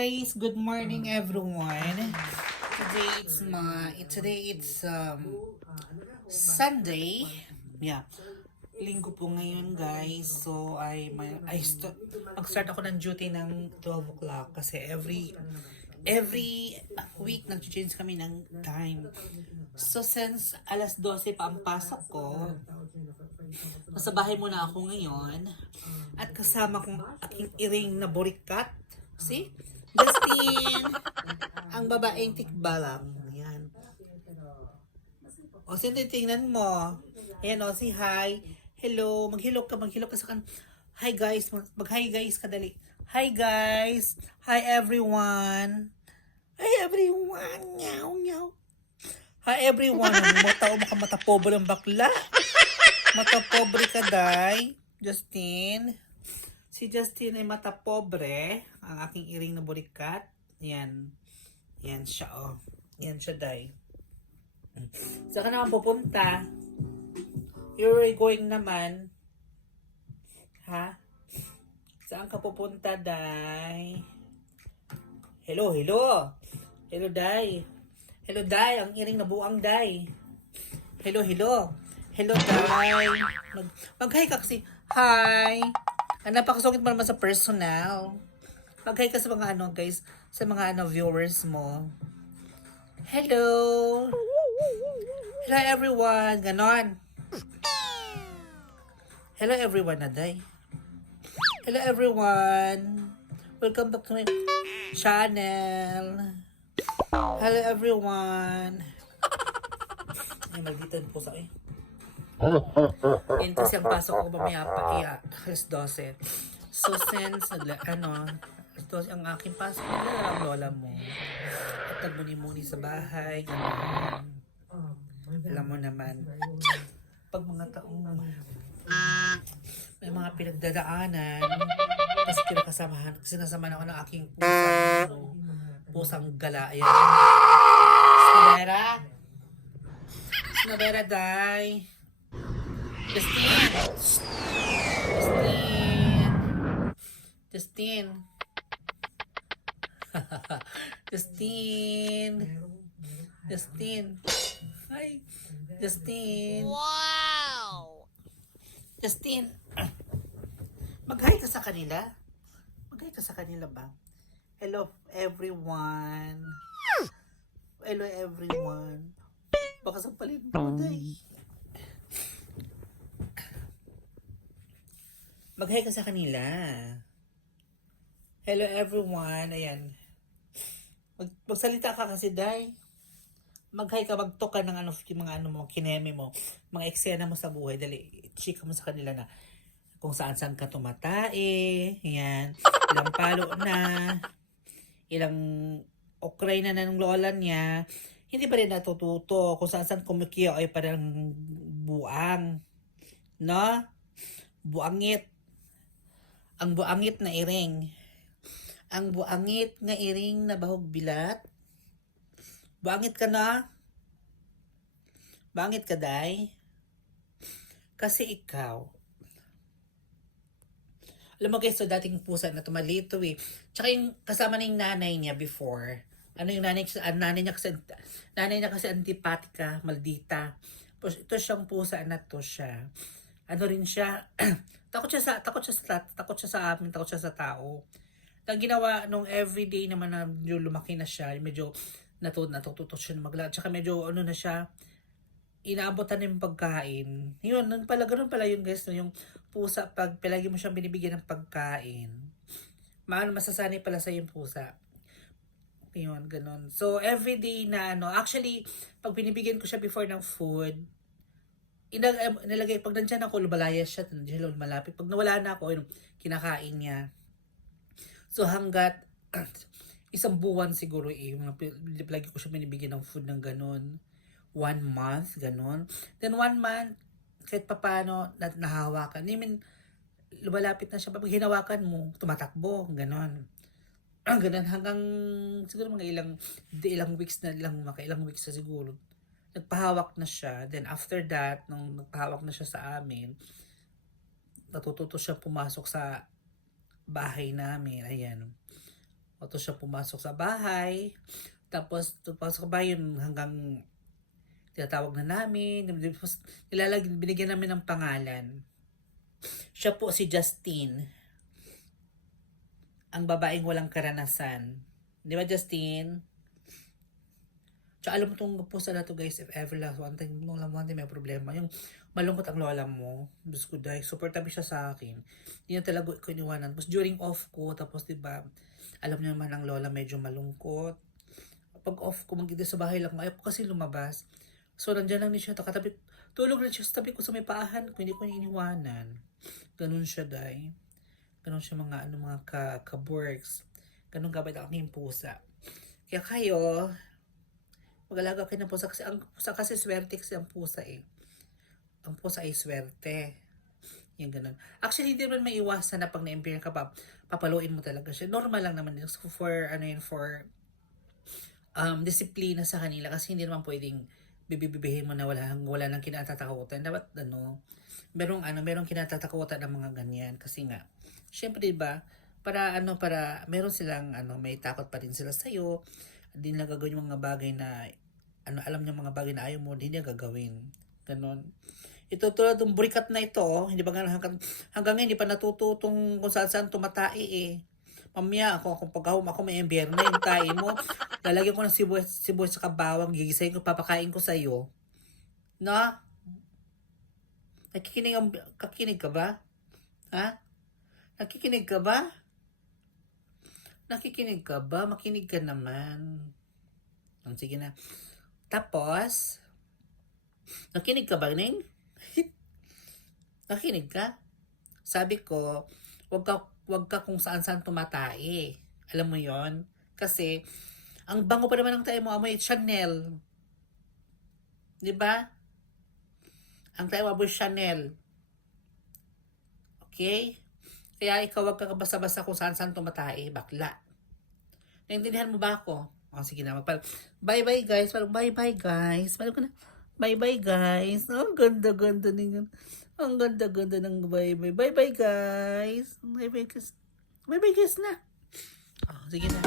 guys, good morning everyone. Today it's Sunday. Yeah. Linggo po ngayon guys. So mag-start ako ng duty ng 12 o'clock kasi every week nag-change kami ng time. So since alas 12 pa ang pasok ko, nasa bahay muna ako ngayon at kasama kong aking iring na burikat. See? Justin! Ang babaeng tikbalang. Ayan. O, sino tingnan mo? Ayan o, si hi. Hello. Maghilok ka sa kan. Hi guys. Mag-hi guys kadali. Hi guys. Hi everyone. Hi everyone. Nyaw, nyaw. Hi everyone. Mata pobre ang bakla. Mata pobre ka, day. Justin. Si Justin ay mata pobre. Ang aking iring na burikat. Yan. Yan siya, oh. Yan siya, day. Saan ka naman pupunta? You're going naman. Ha? Saan ka pupunta, day? Hello, hello. Hello, day. Hello, day. Ang iring na buang, day. Hello, hello. Hello, day. Mag-hi ka kasi. Hi. Napakasungit mo naman sa personal. Mag-hi ka sa mga guys, sa mga viewers mo. Hello. Hello everyone. Ganon. Hello everyone, Aday. Hello everyone. Welcome back to my channel. Hello everyone. Ay, maldita po sa Yan kasi ang pasok ko mamaya pa alas 12. So since alas 12 ang aking pasok, ang lola mo. At nagmuni-muni sa bahay, ganun. Alam mo naman, pag mga taong may mga pinagdadaanan, tapos sinasamahan ako ng aking pusang gala. Ayan. Snabera, day. Justin. Hi. Justin. Wow! Justin. Mag-hi ka sa kanila. Mag-hi ka sa kanila ba? Hello everyone. Hello everyone. Baka sampalin mo, day. Mag-hi ka sa kanila. Hello everyone. Ayan. Magsalita ka kasi, day. Mag-hi ka, mag-talk ka ng yung mga mo, kineme mo, mga eksena mo sa buhay. Dali, chika mo sa kanila na kung saan-saan ka tumatae. Ayan. Ilang palo na. Ilang okray na ng lola niya. Hindi pa rin natututo. Kung saan-saan kumikiyo ay parang buang. No? Buangit. Ang buangit na iring. Ang buangit nga iring na bahog bilat. Buangit ka na? Bangit ka, day? Kasi ikaw. Alam mo guys, so dating pusa na tumalito eh. Tsaka yung kasama ng nanay niya before. Yung nanay niya kasi antipatika, maldita. Ito siyang pusa na to siya. Ano rin siya, takot siya sa amin, takot siya sa tao. Ang ginawa nung everyday naman na lumaki na siya, medyo natututo siya na maglakad. Tsaka medyo na siya, inaabotan yung pagkain. Yun, ganun pala yun guys, yung pusa, pag palagi mo siyang binibigyan ng pagkain, masasanay pala sa yung pusa. Yun, ganun. So, everyday na actually, pag binibigyan ko siya before ng food, nilagay, pag nandyan ako, lumalayas siya, nandiyan malapit. Pag nawala na ako, kinakain niya. So, hanggat isang buwan siguro lagi ko siya binibigyan ng food ng ganun. 1 month, ganun. Then 1 month, kahit papano, nahahawakan. I mean, lumalapit na siya. Pag hinawakan mo, tumatakbo, ganun. Ganun hanggang siguro mga ilang weeks na siguro. Nagpahawak na siya. Then after that, nung nagpahawak na siya sa amin, natututo siya pumasok sa bahay namin. Ayan. O to siya pumasok sa bahay. Tapos pumasok sa bahay yun hanggang tinatawag na namin. Tapos binigyan namin ng pangalan. Siya po si Justine. Ang babaeng walang karanasan. Di ba, Justine? Tsaka alam mo itong pusa na to guys, if ever last one time may problema. Yung malungkot ang lola mo. Diyos ko dahil, super tabi siya sa akin. Hindi na talaga ko iniwanan. Tapos during off ko, tapos diba, alam niyo naman ang lola medyo malungkot. Pag off ko, magiging sa bahay lang. Ayaw ko kasi lumabas. So, nandiyan lang siya. Katabi, tulog lang siya sa tabi ko sa may paahan ko. Hindi ko iniwanan. Ganun siya dahil. Ganun siya mga ka-works. Ganun kabait ang aking pusa. Kaya kayo, mag-alaga kayo ng pusa kasi ang pusa kasi swerte kasi ang pusa eh. Ang pusa ay swerte. Yung ganun. Actually, hindi naman may iwasan na pag na-impair ka pa, papaluin mo talaga siya. Normal lang naman for disiplina sa kanila kasi hindi naman pwedeng bibibihin mo na wala nang kinatatakutan. Dapat merong kinatatakutan ng mga ganyan kasi nga syempre diba para meron silang may takot pa rin sila sa iyo. Hindi nila gagawin yung mga bagay na alam niyo mga bagay na ayaw mo, hindi niya gagawin. Ganon. Ito tulad ng burikat na ito, hindi ba hanggang ngayon hindi pa natututong kung saan tumatai eh. Mamaya kung pag-ahom ako may emberna yung tae mo, lalagyan ko ng sibuyas sa kabawang, gigisayin ko, papakain ko sa iyo. No? Nakikinig ka ba? Ha? Nakikinig ka ba? Nakikinig ka ba? Makinig ka naman. Sige na. Tapos, nakinig ka ba, Ning? Nakinig ka? Sabi ko, wag ka kung saan-saan tumatai. Alam mo yon? Kasi, ang bango pa naman ng tayo mo, amoy Chanel. Diba? Ang tayo mo, amoy Chanel. Okay? Kaya ikaw wag ka basta-basta kung saan-saan tumatai, bakla. Naintindihan mo ba ako? Sige na, bye-bye guys. Bye-bye guys. Bye-bye guys. Ang ganda-ganda ninyo. Ang ganda-ganda ng bye-bye. Bye-bye guys. Bye-bye guys. Bye-bye guys na. Sige na.